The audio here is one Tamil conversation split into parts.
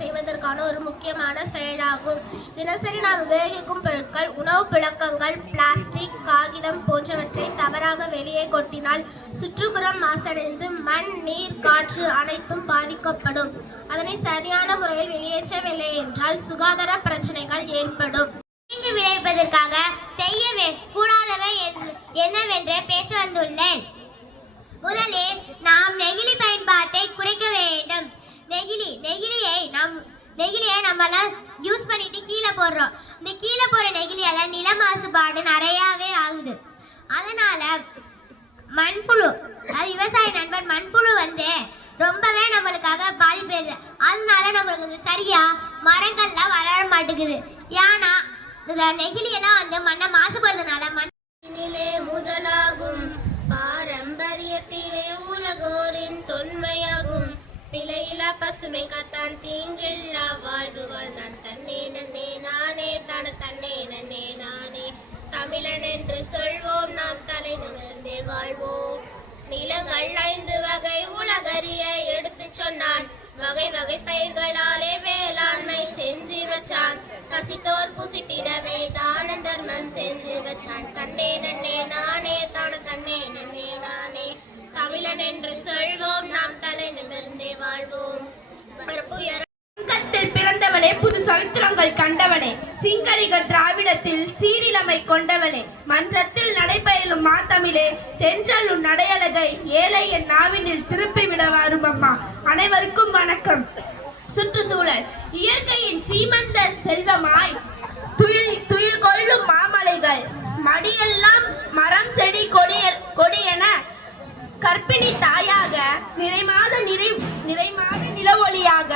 செய்வதற்கான ஒரு முக்கியமான செயலாகும். தினசரி நாம் உபயோகிக்கும் பொருட்கள், உணவு புழக்கங்கள், பிளாஸ்டிக், காகிதம் போன்றவற்றை தவறாக வெளியே கொட்டினால் சுற்றுப்புறம் மாசடைந்து மண், நீர், காற்று அனைத்தும் பாதிக்கப்படும். அதனை சரியான முறையில் வெளியேற்றவில்லை என்றால் சுகாதார பிரச்சனைகள் ஏற்படும். தீங்கு விளைவிப்பதற்காக செய்ய கூடாதவை என்னவென்று பேச வந்துள்ளேன். முதலில் நாம் நெகிழி பயன்பாட்டை குறைக்க வேண்டும். நெகிழியை நம்மளாம் யூஸ் பண்ணிட்டு கீழே போடுறோம். இந்த கீழே போற நெகிழியால நில மாசுபாடு நிறையாவே ஆகுது. அதனால மண்புழு, அது விவசாய நண்பன் மண்புழு ரொம்பவே நம்மளுக்காக பாதிப்பு. அதனால நம்மளுக்கு சரியா மரங்கள்லாம் வளர மாட்டேங்குது. ஏன்னா இந்த நெகிழியெல்லாம் மண்ணை மாசுபடுறதுனால மண்ணிலே முதலாகும் பாரம்பரியத்திலே உலகோரின் தொன்மையாகும். பிழையிலா பசுமை காத்தான் தீங்கில்லா வாழ்வுவாள் நான் தன்னே நன்னே நானே தான தன்னே நன்னே நானே தமிழன் என்று சொல்வோம், நாம் தலை நிமிர்ந்தே வாழ்வோம். நிலங்கள் 5 வகை உலகறிய எடுத்து சொன்னான். வகை வகை பயிர்களாலே வேளாண்மை செஞ்சு வச்சான். கசித்தோர் புசித்திடவே தான தர்மம் செஞ்சு வச்சான். தன்னே நன்னே நானே தான தன்னே நன்னே நானே தமிழன் என்று சொல்வோம், நாம் தலை நிமிர்ந்தே வாழ்வோம். பிறந்தவளே, புது சரித்திரங்கள் கண்டவளே, சிங்கரிகள் திராவிடத்தில் சீரிலமை கொண்டவளே, மன்றத்தில் நடைபெறும் மாத்தமிழே, தென்றல் உன் நடையழகை ஏழை என் நாவினில் திருப்பி விட வரும் அம்மா. அனைவருக்கும் வணக்கம். சுற்றுச்சூழல் இயற்கையின் சீமந்த செல்வமாய் துயில் கொள்ளும் மாமலைகள், மடியெல்லாம் மரம் செடி கொடியென கற்பிணி தாயாக, நிறைமாத நிலவொளியாக,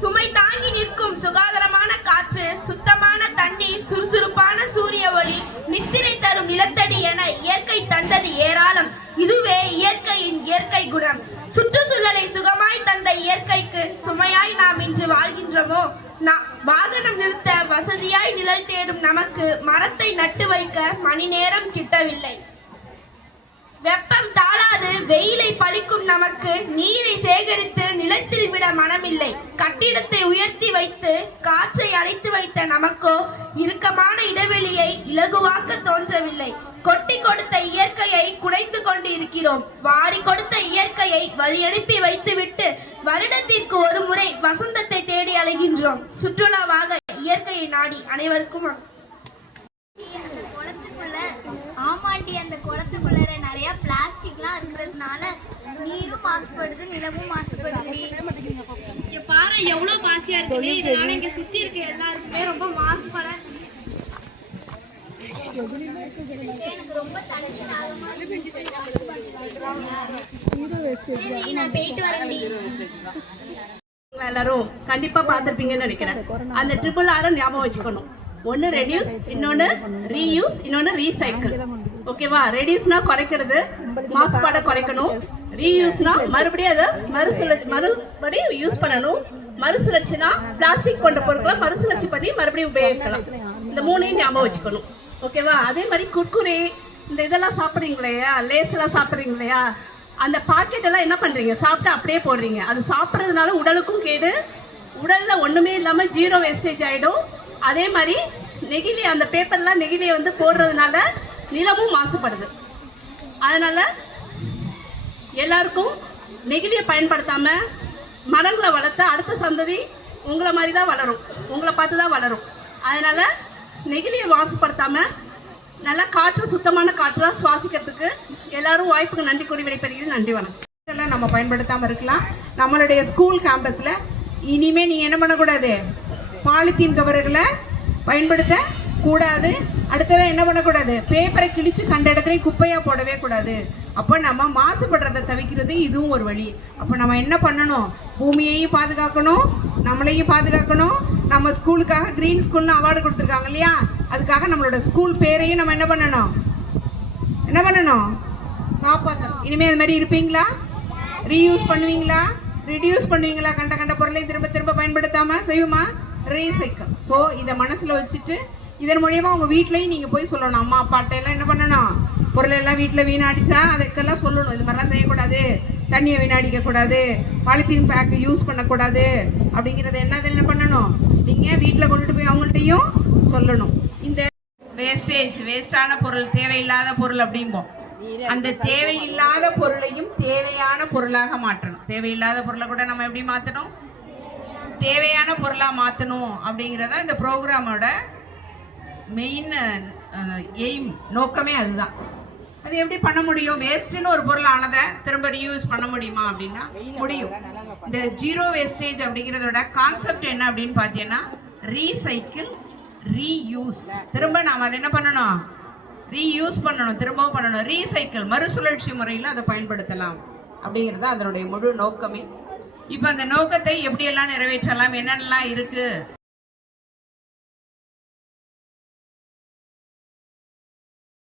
சுமை தாங்கி நிற்கும் சுகாதாரமான காற்று, சுத்தமான தண்ணீர், சுறுசுறுப்பான சூரிய ஒளி, நித்திரை தரும் நிலத்தடி என இயற்கை தந்தது ஏராளம். இதுவே இயற்கையின் இயற்கை குணம். சுற்றுச்சூழலை சுகமாய் தந்த இயற்கைக்கு சுமையாய் நாம் இன்று வாழ்கின்றோமோ? வாகனம் நிறுத்த வசதியாய் நிழல் தேடும் நமக்கு மரத்தை நட்டு வைக்க மணி நேரம் கிட்டவில்லை. வெப்பம் தாளாது வெயிலை பழிக்கும் நமக்கு நீரை சேகரித்து நிலத்தில் விட மனமில்லை. கட்டிடத்தை உயர்த்தி வைத்து காற்றை அடைத்து வைத்த நமக்கோ இறுக்கமான இடைவெளியை இலகுவாக்க தோன்றவில்லை. கொட்டி கொடுத்த இயற்கையை குடைந்து கொண்டு இருக்கிறோம். வாரி கொடுத்த இயற்கையை வழியனுப்பி வைத்துவிட்டு வருடத்திற்கு ஒரு முறை வசந்தத்தை தேடி அலைகின்றோம். சுற்றுலாவாக இயற்கையை நாடி. அனைவருக்கும் ஆமாண்டி, அந்த குளத்துக்குள்ள நிறைய பிளாஸ்டிக்லாம் இருக்கிறதுனால நீரும் மாசுபடுது, நிலமும் மாசுபடுது. இங்க பாரு எவ்வளவு மாசியா இருக்கு. இதனால இங்க சுத்தி இருக்க எல்லாருக்குமே ரொம்ப மாசுபட. எனக்கு ரொம்ப நான் போயிட்டு வரேன்டி. எல்லாரும் கண்டிப்பா பார்த்துருப்பீங்கன்னு நினைக்கிறேன். அந்த RRR ஞாபகம் வச்சுக்கணும். ஒன்று ரெடியூஸ், இன்னொன்று ரீயூஸ், இன்னொன்று ரீசைக்கிள். ஓகேவா? ரெடியூஸ்னா குறைக்கிறது, மாசுபாடை குறைக்கணும். ரீயூஸ்னா மறுபடியும் அதை மறுபடியும் யூஸ் பண்ணணும். மறுசுழற்சினா பிளாஸ்டிக் போன்ற பொருட்களை மறுசுழற்சி பண்ணி மறுபடியும் உபயோகிக்கலாம். இந்த 3ஐயும் ஞாபகம் வச்சுக்கணும். ஓகேவா? அதே மாதிரி குர்குரே இந்த இதெல்லாம் சாப்பிட்றீங்க இல்லையா, லேஸ் எல்லாம் சாப்பிட்றீங்க இல்லையா, அந்த பாக்கெட் எல்லாம் என்ன பண்ணுறீங்க? சாப்பிட்டா அப்படியே போடுறீங்க. அது சாப்பிட்றதுனால உடலுக்கும் கேடு, உடலில் ஒன்றுமே இல்லாமல் 0 வேஸ்டேஜ் ஆகிடும். அதே மாதிரி நெகிழி, அந்த பேப்பர்லாம் நெகிழியை போடுறதுனால நிலமும் மாசுபடுது. அதனால் எல்லாருக்கும் நெகிழியை பயன்படுத்தாமல் மரங்களை வளர்த்த அடுத்த சந்ததி உங்களை மாதிரி தான் வளரும், உங்களை பார்த்து தான் வளரும். அதனால் நெகிழியை மாசுபடுத்தாமல் நல்லா காற்று, சுத்தமான காற்றாக சுவாசிக்கிறதுக்கு எல்லாரும் வாய்ப்புக்கு நன்றி கூறி விடைபெறுகிறேன். நன்றி, வணக்கம். இதெல்லாம் நம்ம பயன்படுத்தாமல் இருக்கலாம். நம்மளுடைய ஸ்கூல் கேம்பஸில் இனிமேல் நீ என்ன பண்ணக்கூடாது? பாலித்தீன் கவர்களை பயன்படுத்த கூடாது. அடுத்ததான் என்ன பண்ணக்கூடாது? பேப்பரை கிழிச்சு கண்ட இடத்துல குப்பையாக போடவே கூடாது. அப்போ நம்ம மாசுபடுறதை தவிர்க்கிறது இதுவும் ஒரு வழி. அப்போ நம்ம என்ன பண்ணணும்? பூமியையும் பாதுகாக்கணும், நம்மளையும் பாதுகாக்கணும். நம்ம ஸ்கூலுக்காக க்ரீன் ஸ்கூல்னு அவார்டு கொடுத்துருக்காங்க இல்லையா, அதுக்காக நம்மளோட ஸ்கூல் பேரையும் நம்ம என்ன பண்ணணும்? காப்பாற்றணும். இனிமேல் அது மாதிரி இருப்பீங்களா? ரீயூஸ் பண்ணுவீங்களா? ரிடியூஸ் பண்ணுவீங்களா? கண்ட பொருளையும் திரும்ப திரும்ப பயன்படுத்தாமல் செய்யுமா? ரீசைக்கிள். ஸோ இதை மனசில் வச்சுட்டு இதன் மூலியமாக உங்கள் வீட்லையும் நீங்கள் போய் சொல்லணும். அம்மா அப்பாட்ட எல்லாம் என்ன பண்ணணும்? பொருளெல்லாம் வீட்டில் வீணாடிச்சா அதுக்கெல்லாம் சொல்லணும், இது மாதிரிலாம் செய்யக்கூடாது, தண்ணியை வீணடிக்கக்கூடாது, பாலித்தீன் பேக் யூஸ் பண்ணக்கூடாது அப்படிங்கிறத என்ன பண்ணணும், நீங்கள் வீட்டில் கொண்டுட்டு போய் அவங்கள்ட்டையும் சொல்லணும். இந்த வேஸ்டான பொருள், தேவையில்லாத பொருள் அப்படிம்போம். அந்த தேவையில்லாத பொருளையும் தேவையான பொருளாக மாற்றணும். தேவையில்லாத பொருளை கூட நம்ம எப்படி மாற்றணும், தேவையான பொருளாக மாற்றணும் அப்படிங்கிறத இந்த ப்ரோக்ராமோட மெயின் எய்ம், நோக்கமே அதுதான். அது எப்படி பண்ண முடியும்? வேஸ்ட்டுன்னு ஒரு பொருள் ஆனதை திரும்ப ரீயூஸ் பண்ண முடியுமா அப்படின்னா முடியும். இந்த ஜீரோ வேஸ்டேஜ் அப்படிங்கிறதோட கான்செப்ட் என்ன அப்படின்னு பார்த்தீங்கன்னா ரீசைக்கிள், ரீயூஸ். திரும்ப நாம் அதை என்ன பண்ணணும், ரீயூஸ் பண்ணணும், திரும்பவும் பண்ணணும். ரீசைக்கிள், மறுசுழற்சி முறையில் அதை பயன்படுத்தலாம் அப்படிங்கிறது அதனுடைய முழு நோக்கமே. இப்போ அந்த நோக்கத்தை எப்படியெல்லாம் நிறைவேற்றலாம், என்னென்னலாம் இருக்குது